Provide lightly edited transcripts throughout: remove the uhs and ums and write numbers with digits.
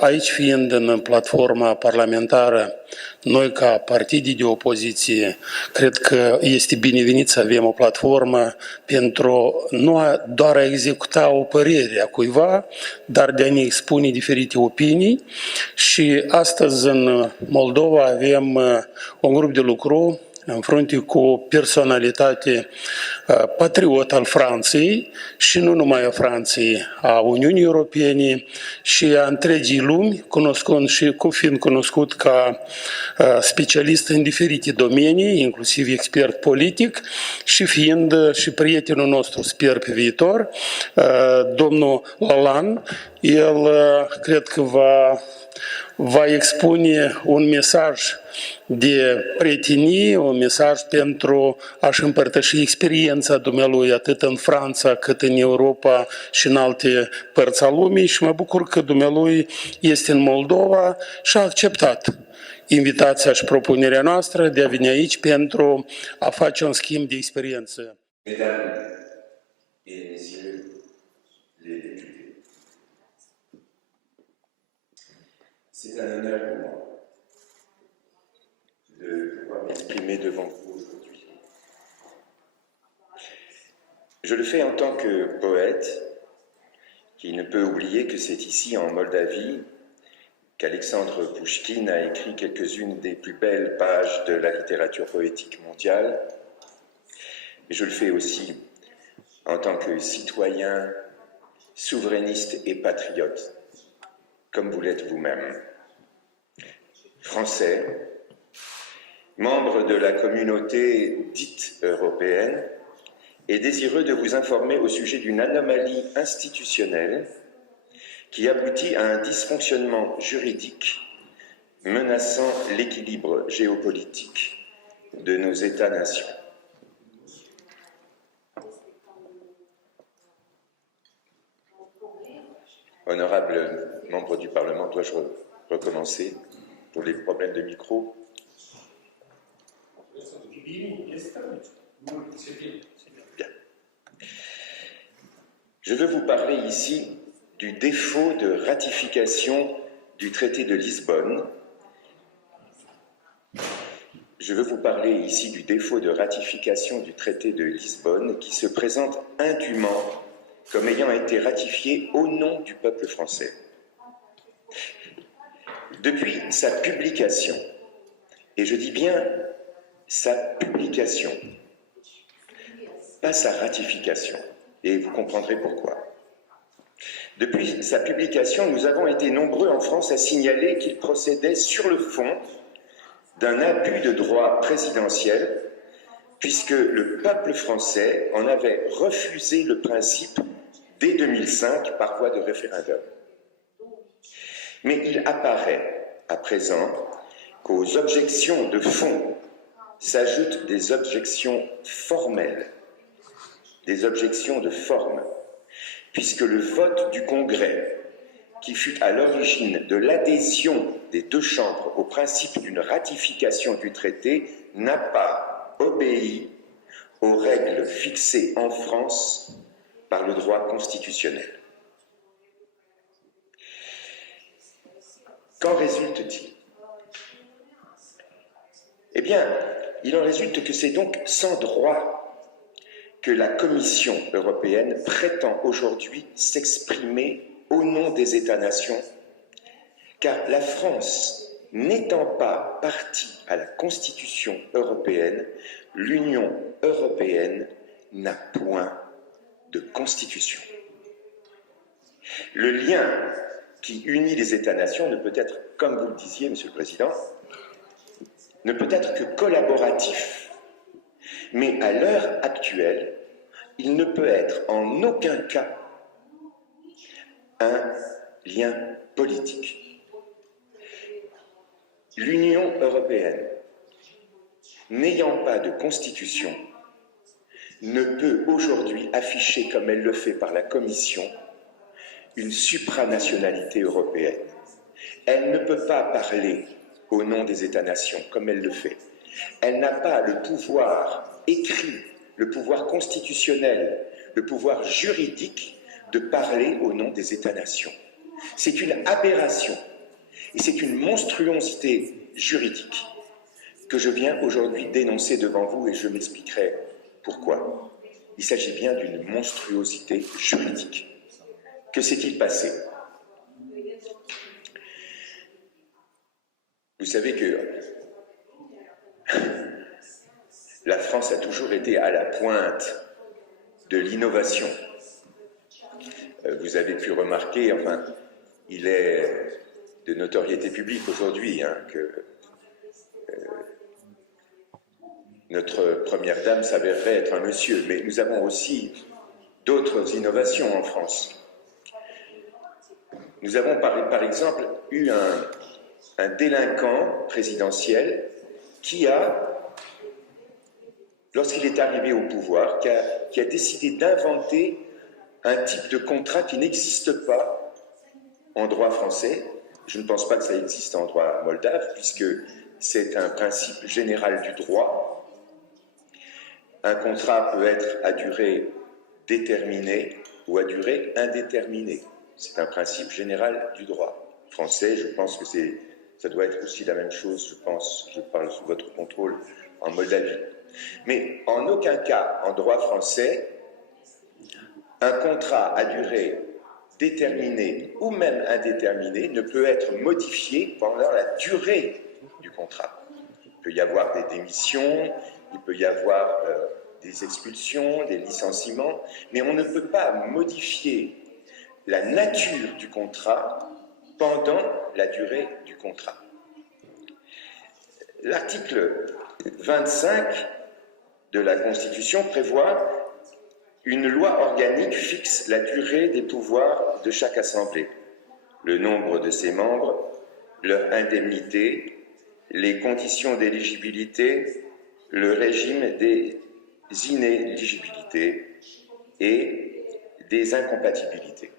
Aici fiind în platforma parlamentară, noi ca partide de opoziție, cred că este binevenit să avem o platformă pentru nu doar a executa o părere a cuiva, dar de a ne expune diferite opinii. Și astăzi în Moldova avem un grup de lucru în frunte cu o personalitate patriot al Franței și nu numai a Franței, a Uniunii Europene și a întregii lumi, cunoscând și fiind cunoscut ca specialist în diferite domenii, inclusiv expert politic și fiind și prietenul nostru, sper pe viitor, domnul Lalan. El cred că va expune un mesaj de prietenie, un mesaj pentru a-și împărtăși experiența dumnealui atât în Franța cât în Europa și în alte părți a lumii și mă bucur că dumnealui este în Moldova și a acceptat invitația și propunerea noastră de a veni aici pentru a face un schimb de experiență. C'est un honneur pour moi de pouvoir m'exprimer devant vous aujourd'hui. Je le fais en tant que poète qui ne peut oublier que c'est ici, en Moldavie, qu'Alexandre Pouchkine a écrit quelques-unes des plus belles pages de la littérature poétique mondiale. Et je le fais aussi en tant que citoyen, souverainiste et patriote, comme vous l'êtes vous-même. Français, membre de la communauté dite européenne, et désireux de vous informer au sujet d'une anomalie institutionnelle qui aboutit à un dysfonctionnement juridique menaçant l'équilibre géopolitique de nos États-nations. Honorable membre du Parlement, dois-je recommencer pour les problèmes de micro? Bien. Je veux vous parler ici du défaut de ratification du traité de Lisbonne. Je veux vous parler ici du défaut de ratification du traité de Lisbonne qui se présente indûment comme ayant été ratifié au nom du peuple français. Depuis sa publication, et je dis bien sa publication, pas sa ratification, et vous comprendrez pourquoi. Depuis sa publication, nous avons été nombreux en France à signaler qu'il procédait sur le fond d'un abus de droit présidentiel, puisque le peuple français en avait refusé le principe dès 2005 par voie de référendum. Mais il apparaît à présent qu'aux objections de fond s'ajoutent des objections formelles, des objections de forme, puisque le vote du Congrès, qui fut à l'origine de l'adhésion des deux chambres au principe d'une ratification du traité, n'a pas obéi aux règles fixées en France par le droit constitutionnel. Qu'en résulte-t-il? Eh bien, il en résulte que c'est donc sans droit que la Commission européenne prétend aujourd'hui s'exprimer au nom des États-nations, car la France n'étant pas partie à la Constitution européenne, l'Union européenne n'a point de constitution. Le lien qui unit les États-nations ne peut être, comme vous le disiez, Monsieur le Président, ne peut être que collaboratif. Mais à l'heure actuelle, il ne peut être en aucun cas un lien politique. L'Union européenne, n'ayant pas de constitution, ne peut aujourd'hui afficher, comme elle le fait par la Commission, une supranationalité européenne. Elle ne peut pas parler au nom des États-nations, comme elle le fait. Elle n'a pas le pouvoir écrit, le pouvoir constitutionnel, le pouvoir juridique de parler au nom des États-nations. C'est une aberration et c'est une monstruosité juridique que je viens aujourd'hui dénoncer devant vous et je m'expliquerai pourquoi. Il s'agit bien d'une monstruosité juridique. Que s'est-il passé? Vous savez que la France a toujours été à la pointe de l'innovation. Vous avez pu remarquer, enfin, il est de notoriété publique aujourd'hui que notre première dame s'avérerait être un monsieur, mais nous avons aussi d'autres innovations en France. Nous avons par exemple eu un délinquant présidentiel qui a, lorsqu'il est arrivé au pouvoir, qui a décidé d'inventer un type de contrat qui n'existe pas en droit français. Je ne pense pas que ça existe en droit moldave, puisque c'est un principe général du droit. Un contrat peut être à durée déterminée ou à durée indéterminée. C'est un principe général du droit français. Je pense que ça doit être aussi la même chose, je pense, je parle sous votre contrôle, en Moldavie. Mais en aucun cas, en droit français, un contrat à durée déterminée ou même indéterminée ne peut être modifié pendant la durée du contrat. Il peut y avoir des démissions, il peut y avoir des expulsions, des licenciements, mais on ne peut pas modifier la nature du contrat pendant la durée du contrat. L'article 25 de la Constitution prévoit une loi organique fixe la durée des pouvoirs de chaque assemblée, le nombre de ses membres, leur indemnité, les conditions d'éligibilité, le régime des inéligibilités et des incompatibilités.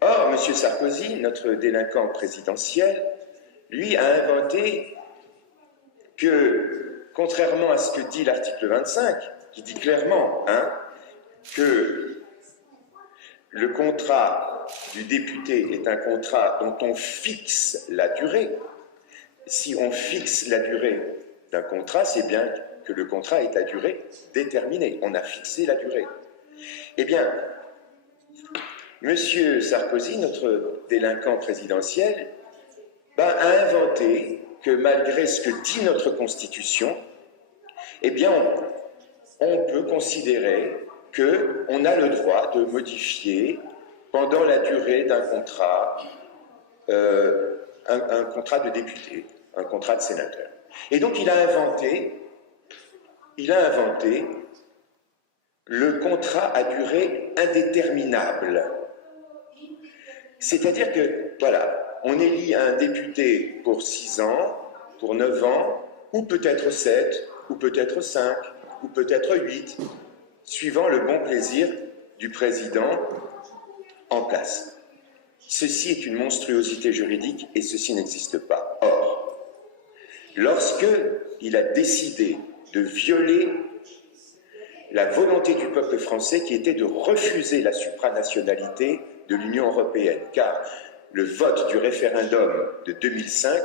Or, M. Sarkozy, notre délinquant présidentiel, lui a inventé que, contrairement à ce que dit l'article 25, qui dit clairement que le contrat du député est un contrat dont on fixe la durée. Si on fixe la durée d'un contrat, c'est bien que le contrat est à durée déterminée. On a fixé la durée. Eh bien, M. Sarkozy, notre délinquant présidentiel, a inventé que malgré ce que dit notre Constitution, eh bien, on peut considérer qu'on a le droit de modifier pendant la durée d'un contrat, un contrat de député, un contrat de sénateur. Et donc il a inventé le contrat à durée indéterminable. C'est-à-dire que, voilà, on élit un député pour 6 ans, pour 9 ans, ou peut-être 7, ou peut-être 5, ou peut-être 8, suivant le bon plaisir du président en place. Ceci est une monstruosité juridique et ceci n'existe pas. Or, lorsque il a décidé de violer la volonté du peuple français qui était de refuser la supranationalité de l'Union européenne, car le vote du référendum de 2005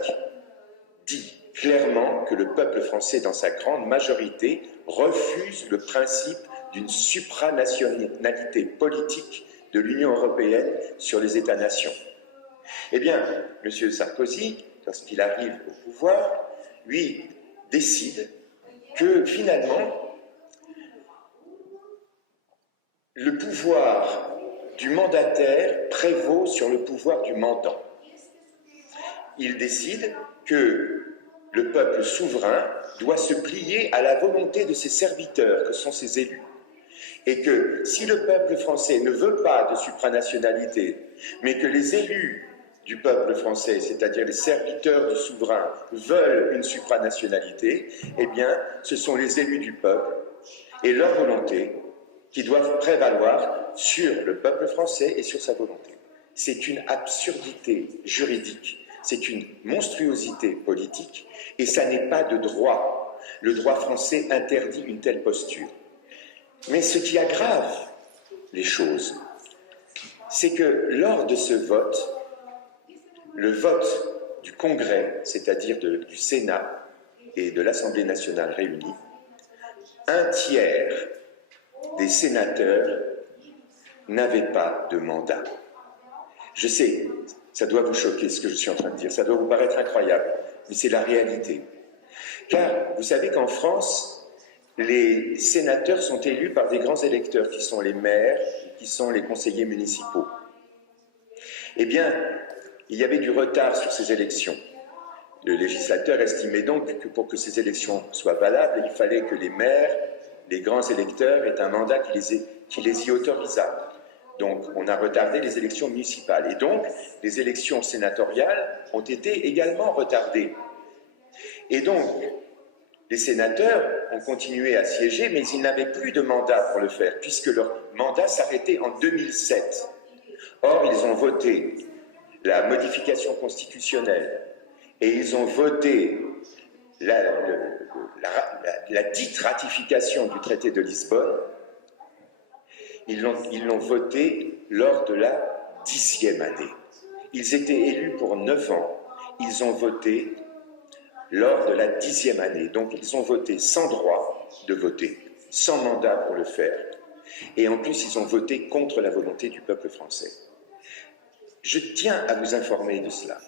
dit clairement que le peuple français, dans sa grande majorité, refuse le principe d'une supranationalité politique de l'Union européenne sur les États-nations. Eh bien, M. Sarkozy, lorsqu'il arrive au pouvoir, lui décide que finalement, le pouvoir du mandataire prévaut sur le pouvoir du mandant. Il décide que le peuple souverain doit se plier à la volonté de ses serviteurs, que sont ses élus. Et que si le peuple français ne veut pas de supranationalité, mais que les élus du peuple français, c'est-à-dire les serviteurs du souverain, veulent une supranationalité, eh bien, ce sont les élus du peuple et leur volonté qui doivent prévaloir sur le peuple français et sur sa volonté. C'est une absurdité juridique, c'est une monstruosité politique, et ça n'est pas de droit. Le droit français interdit une telle posture. Mais ce qui aggrave les choses, c'est que lors de ce vote, le vote du Congrès, c'est-à-dire du Sénat et de l'Assemblée nationale réunis, un tiers des sénateurs n'avaient pas de mandat. Je sais, ça doit vous choquer ce que je suis en train de dire, ça doit vous paraître incroyable, mais c'est la réalité. Car vous savez qu'en France, les sénateurs sont élus par des grands électeurs qui sont les maires et qui sont les conseillers municipaux. Eh bien, il y avait du retard sur ces élections. Le législateur estimait donc que pour que ces élections soient valables, il fallait que les maires, les grands électeurs aient un mandat qui les y autorisât. Donc, on a retardé les élections municipales. Et donc, les élections sénatoriales ont été également retardées. Et donc, les sénateurs ont continué à siéger, mais ils n'avaient plus de mandat pour le faire, puisque leur mandat s'arrêtait en 2007. Or, ils ont voté la modification constitutionnelle et ils ont voté la dite ratification du traité de Lisbonne. Ils l'ont voté lors de la 10e année. Ils étaient élus pour 9 ans. Ils ont voté lors de la 10e année. Donc, ils ont voté sans droit de voter, sans mandat pour le faire. Et en plus, ils ont voté contre la volonté du peuple français. Je tiens à vous informer de cela.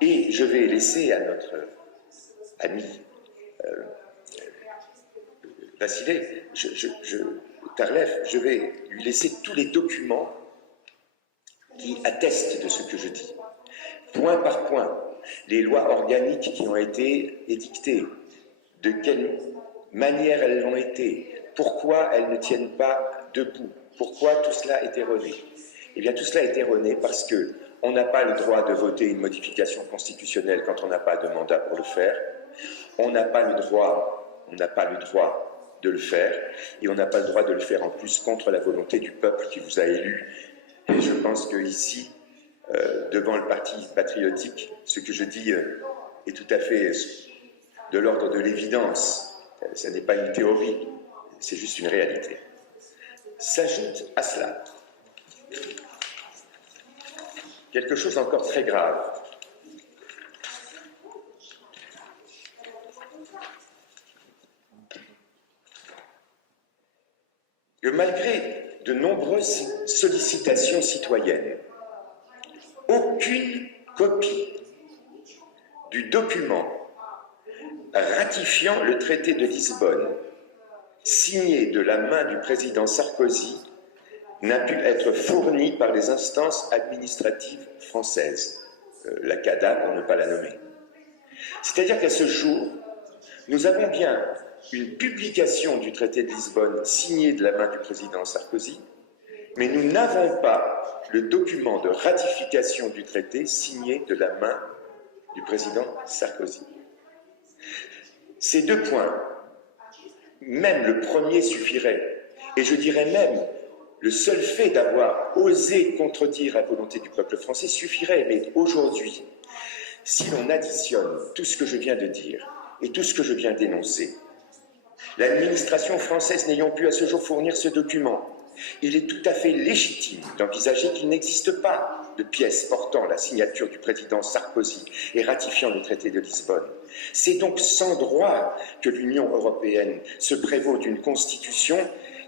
Et je vais laisser à notre ami Vassilé, Tarlef, je vais lui laisser tous les documents qui attestent de ce que je dis. Point par point, les lois organiques qui ont été édictées, de quelle manière elles l'ont été, pourquoi elles ne tiennent pas debout, pourquoi tout cela est erroné. Eh bien, tout cela est erroné parce que on n'a pas le droit de voter une modification constitutionnelle quand on n'a pas de mandat pour le faire. On n'a pas le droit de le faire, et on n'a pas le droit de le faire en plus contre la volonté du peuple qui vous a élu. Et je pense que ici, devant le parti patriotique, ce que je dis est tout à fait de l'ordre de l'évidence. Ce n'est pas une théorie, c'est juste une réalité. S'ajoute à cela quelque chose d'encore très grave. Que malgré de nombreuses sollicitations citoyennes, aucune copie du document ratifiant le traité de Lisbonne, signé de la main du président Sarkozy, n'a pu être fournie par les instances administratives françaises, la CADA pour ne pas la nommer. C'est-à-dire qu'à ce jour, nous avons bien une publication du traité de Lisbonne signée de la main du président Sarkozy, mais nous n'avons pas le document de ratification du traité signé de la main du président Sarkozy. Ces deux points, même le premier suffirait, et je dirais même le seul fait d'avoir osé contredire la volonté du peuple français suffirait, mais aujourd'hui, si l'on additionne tout ce que je viens de dire et tout ce que je viens d'énoncer, l'administration française n'ayant pu à ce jour fournir ce document, il est tout à fait légitime d'envisager qu'il n'existe pas de pièce portant la signature du président Sarkozy et ratifiant le traité de Lisbonne. C'est donc sans droit que l'Union européenne se prévaut d'une constitution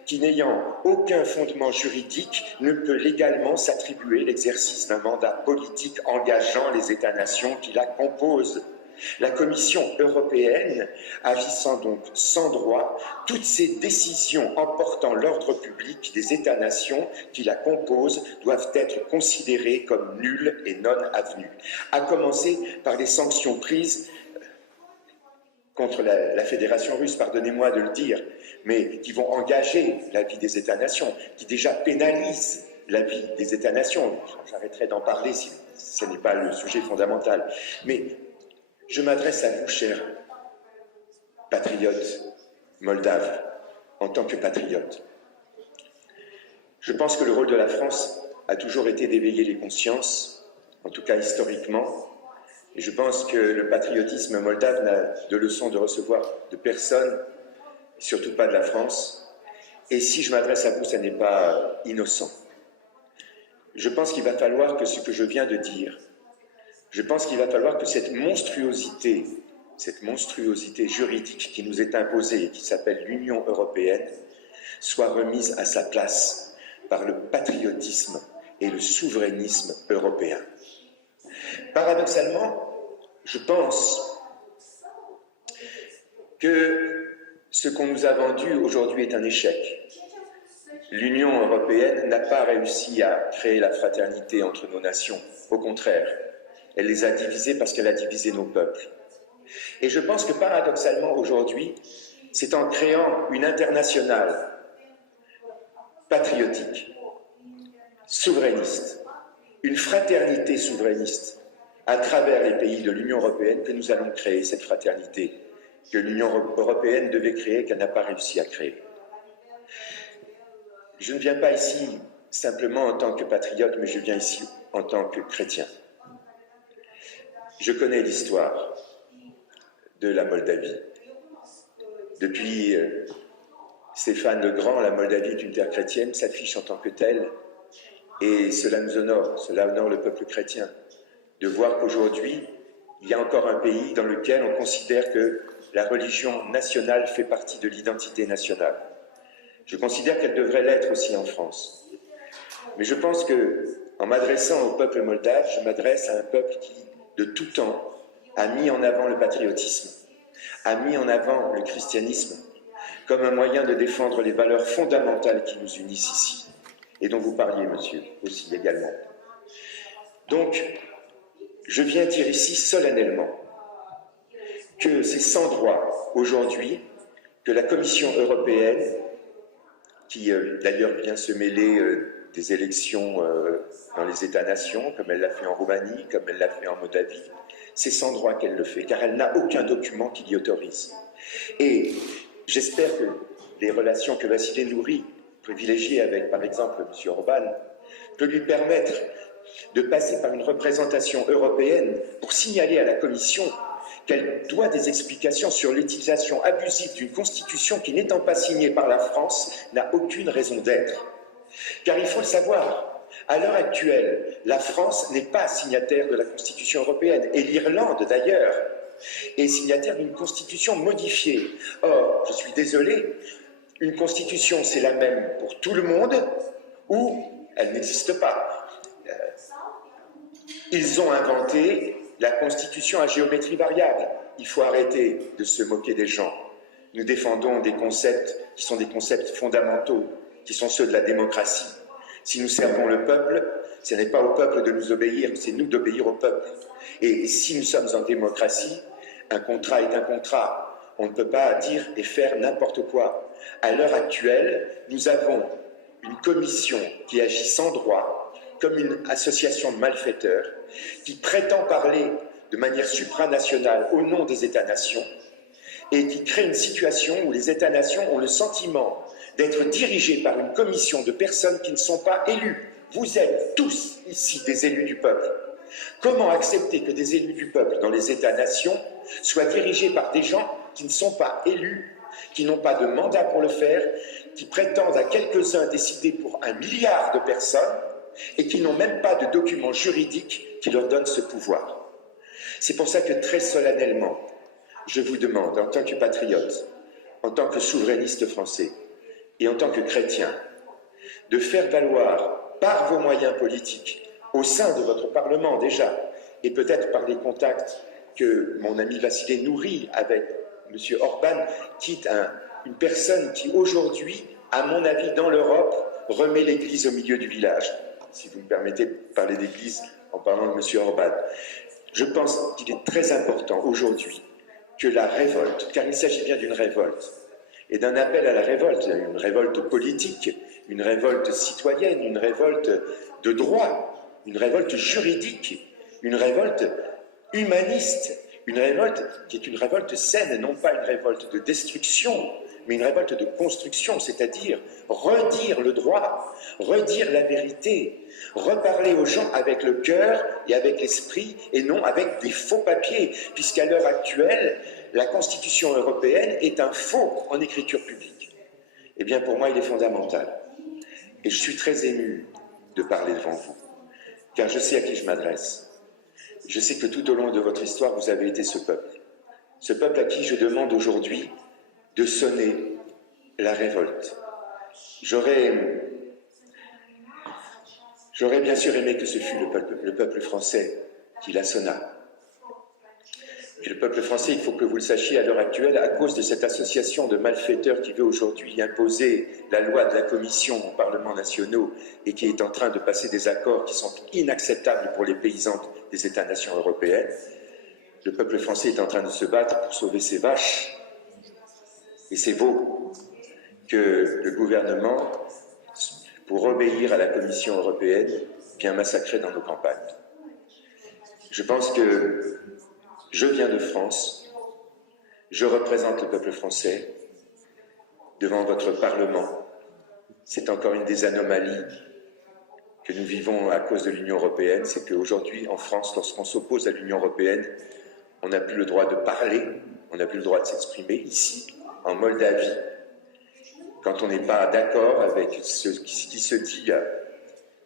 qui, n'ayant aucun fondement juridique, ne peut légalement s'attribuer l'exercice d'un mandat politique engageant les États-nations qui la composent. La Commission européenne, agissant donc sans droit, toutes ces décisions emportant l'ordre public des États-nations qui la composent doivent être considérées comme nulles et non avenues, à commencer par les sanctions prises contre la Fédération russe, pardonnez-moi de le dire, mais qui vont engager la vie des États-nations, qui déjà pénalisent la vie des États-nations. J'arrêterai d'en parler si ce n'est pas le sujet fondamental. Mais je m'adresse à vous, chers patriotes moldaves, en tant que patriotes. Je pense que le rôle de la France a toujours été d'éveiller les consciences, en tout cas historiquement, et je pense que le patriotisme moldave n'a de leçon de recevoir de personne, surtout pas de la France. Et si je m'adresse à vous, ça n'est pas innocent. je pense qu'il va falloir que ce que je viens de dire, je pense qu'il va falloir que cette monstruosité juridique qui nous est imposée et qui s'appelle l'Union européenne soit remise à sa place par le patriotisme et le souverainisme européen. Paradoxalement, je pense que ce qu'on nous a vendu aujourd'hui est un échec. L'Union européenne n'a pas réussi à créer la fraternité entre nos nations. Au contraire, elle les a divisées parce qu'elle a divisé nos peuples. Et je pense que paradoxalement aujourd'hui, c'est en créant une internationale patriotique, souverainiste, une fraternité souverainiste à travers les pays de l'Union européenne que nous allons créer cette fraternité que l'Union européenne devait créer, qu'elle n'a pas réussi à créer. Je ne viens pas ici simplement en tant que patriote, mais je viens ici en tant que chrétien. Je connais l'histoire de la Moldavie. Depuis Stéphane le Grand, la Moldavie est une terre chrétienne, s'affiche en tant que telle, et cela nous honore, cela honore le peuple chrétien, de voir qu'aujourd'hui, il y a encore un pays dans lequel on considère que la religion nationale fait partie de l'identité nationale. Je considère qu'elle devrait l'être aussi en France. Mais je pense que, en m'adressant au peuple moldave, je m'adresse à un peuple qui, de tout temps, a mis en avant le patriotisme, a mis en avant le christianisme comme un moyen de défendre les valeurs fondamentales qui nous unissent ici, et dont vous parliez, monsieur, aussi également. Donc, je viens dire ici solennellement que c'est sans droit aujourd'hui que la Commission européenne, qui d'ailleurs vient se mêler des élections dans les États-nations, comme elle l'a fait en Roumanie, comme elle l'a fait en Moldavie, c'est sans droit qu'elle le fait, car elle n'a aucun document qui l'y autorise. Et j'espère que les relations que Vassili nourrit, privilégiées avec, par exemple, M. Orban, peuvent lui permettre de passer par une représentation européenne pour signaler à la Commission qu'elle doit des explications sur l'utilisation abusive d'une constitution qui, n'étant pas signée par la France, n'a aucune raison d'être. Car il faut le savoir, à l'heure actuelle, la France n'est pas signataire de la Constitution européenne, et l'Irlande d'ailleurs est signataire d'une constitution modifiée. Or, je suis désolé, une constitution c'est la même pour tout le monde ou elle n'existe pas. Ils ont inventé la constitution à géométrie variable. Il faut arrêter de se moquer des gens. Nous défendons des concepts qui sont des concepts fondamentaux, qui sont ceux de la démocratie. Si nous servons le peuple, ce n'est pas au peuple de nous obéir, c'est nous d'obéir au peuple. Et si nous sommes en démocratie, un contrat est un contrat. On ne peut pas dire et faire n'importe quoi. À l'heure actuelle, nous avons une commission qui agit sans droit, comme une association de malfaiteurs, qui prétend parler de manière supranationale au nom des États-nations et qui crée une situation où les États-nations ont le sentiment d'être dirigés par une commission de personnes qui ne sont pas élues. Vous êtes tous ici des élus du peuple. Comment accepter que des élus du peuple dans les États-nations soient dirigés par des gens qui ne sont pas élus, qui n'ont pas de mandat pour le faire, qui prétendent à quelques-uns décider pour 1 milliard de personnes et qui n'ont même pas de documents juridiques qui leur donnent ce pouvoir. C'est pour ça que très solennellement, je vous demande, en tant que patriote, en tant que souverainiste français et en tant que chrétien, de faire valoir par vos moyens politiques, au sein de votre Parlement déjà, et peut-être par les contacts que mon ami Vassili nourrit avec M. Orban, quitte une personne qui aujourd'hui, à mon avis, dans l'Europe, remet l'Église au milieu du village. Si vous me permettez de parler d'Église en parlant de M. Orban. Je pense qu'il est très important aujourd'hui que la révolte, car il s'agit bien d'une révolte, et d'un appel à la révolte, une révolte politique, une révolte citoyenne, une révolte de droit, une révolte juridique, une révolte humaniste, une révolte qui est une révolte saine, et non pas une révolte de destruction, mais une révolte de construction, c'est-à-dire redire le droit, redire la vérité, reparler aux gens avec le cœur et avec l'esprit, et non avec des faux papiers, puisqu'à l'heure actuelle, la Constitution européenne est un faux en écriture publique. Eh bien, pour moi, il est fondamental. Et je suis très ému de parler devant vous, car je sais à qui je m'adresse. Je sais que tout au long de votre histoire, vous avez été ce peuple à qui je demande aujourd'hui de sonner la révolte. J'aurais bien sûr aimé que ce fût le peuple français qui la sonna. Et le peuple français, il faut que vous le sachiez à l'heure actuelle, à cause de cette association de malfaiteurs qui veut aujourd'hui imposer la loi de la Commission aux parlements nationaux et qui est en train de passer des accords qui sont inacceptables pour les paysans des États-nations européennes, le peuple français est en train de se battre pour sauver ses vaches et ses veaux que le gouvernement, pour obéir à la Commission européenne, vient massacrer dans nos campagnes. Je pense que je viens de France, je représente le peuple français devant votre Parlement. C'est encore une des anomalies que nous vivons à cause de l'Union européenne, c'est qu'aujourd'hui, en France, lorsqu'on s'oppose à l'Union européenne, on n'a plus le droit de parler, on n'a plus le droit de s'exprimer. Ici, en Moldavie, quand on n'est pas d'accord avec ce qui se dit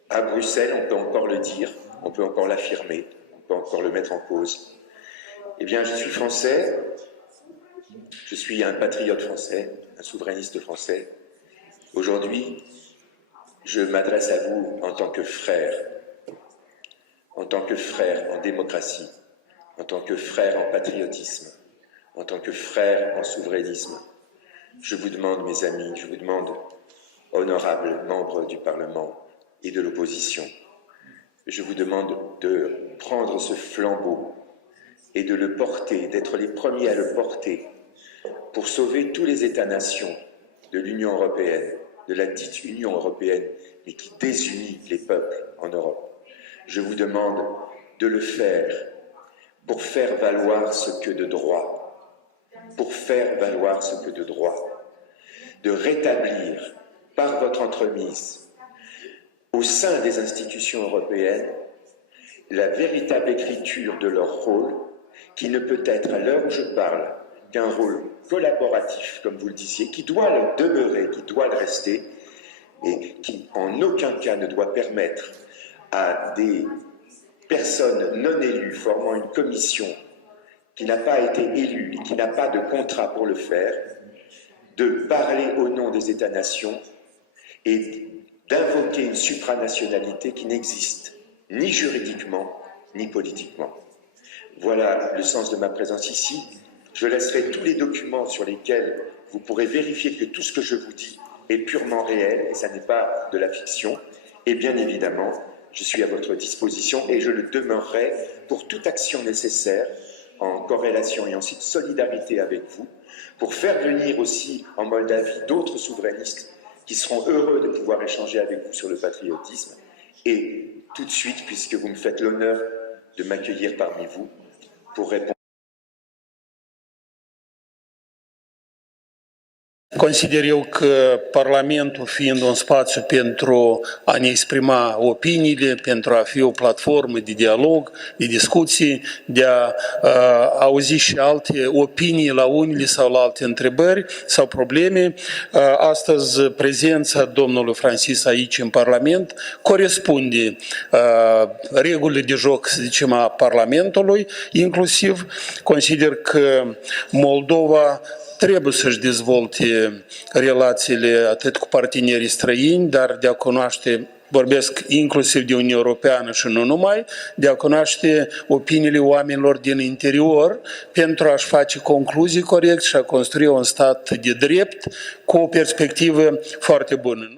à Bruxelles, on peut encore le dire, on peut encore l'affirmer, on peut encore le mettre en cause. Eh bien, je suis français, je suis un patriote français, un souverainiste français. Aujourd'hui, je m'adresse à vous en tant que frère en démocratie, en tant que frère en patriotisme, en tant que frère en souverainisme. Je vous demande, mes amis, je vous demande, honorables membres du Parlement et de l'opposition, je vous demande de prendre ce flambeau et de le porter, d'être les premiers à le porter pour sauver tous les États-nations de l'Union européenne, de la dite Union européenne, mais qui désunit les peuples en Europe. Je vous demande de le faire pour faire valoir ce que de droit, de rétablir par votre entremise au sein des institutions européennes la véritable écriture de leur rôle, qui ne peut être, à l'heure où je parle, qu'un rôle collaboratif, comme vous le disiez, qui doit le demeurer, qui doit le rester, et qui en aucun cas ne doit permettre à des personnes non élues formant une commission qui n'a pas été élue et qui n'a pas de contrat pour le faire, de parler au nom des États-nations et d'invoquer une supranationalité qui n'existe ni juridiquement ni politiquement. Voilà le sens de ma présence ici. Je laisserai tous les documents sur lesquels vous pourrez vérifier que tout ce que je vous dis est purement réel et ça n'est pas de la fiction. Et bien évidemment, je suis à votre disposition et je le demeurerai pour toute action nécessaire en corrélation et en solidarité avec vous, pour faire venir aussi en Moldavie d'autres souverainistes qui seront heureux de pouvoir échanger avec vous sur le patriotisme. Et tout de suite, puisque vous me faites l'honneur de m'accueillir parmi vous, pour répondre. Consider eu că Parlamentul, fiind un spațiu pentru a ne exprima opiniile, pentru a fi o platformă de dialog, de discuții, de a auzi și alte opinii la unele sau la alte întrebări sau probleme, astăzi prezența domnului Francis aici în Parlament corespunde regulile de joc, să zicem, a Parlamentului, inclusiv consider că Moldova trebuie să-și dezvolte relațiile atât cu partenerii străini, dar de a cunoaște, vorbesc inclusiv de Uniunea Europeană și nu numai, de a cunoaște opiniile oamenilor din interior pentru a-și face concluzii corecte și a construi un stat de drept cu o perspectivă foarte bună.